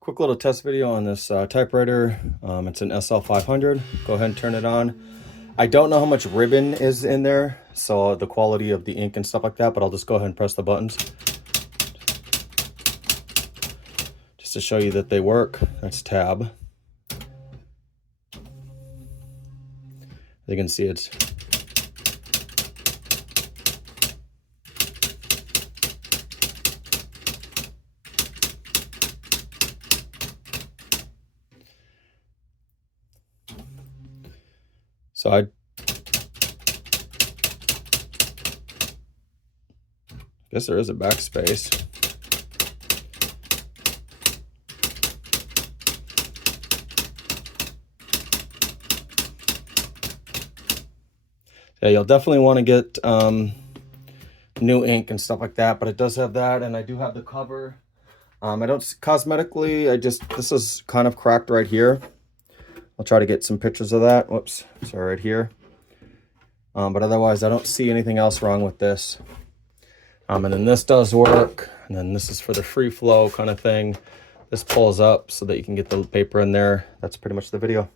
Quick little test video on this typewriter. It's an SL500. Go ahead and turn it on. I don't know how much ribbon is in there, so the quality of the ink and stuff like that, but I'll just go ahead and press the buttons just to show you that they work. That's tab. As you can see, it's so I guess there is a backspace. Yeah, you'll definitely want to get new ink and stuff like that, but it does have that, and I do have the cover. I don't cosmetically, this is kind of cracked right here. I'll try to get some pictures of that. Whoops, sorry, right here. But otherwise, I don't see anything else wrong with this. And then this does work, and then this is for the free flow kind of thing. This pulls up so that you can get the paper in there. That's pretty much the video.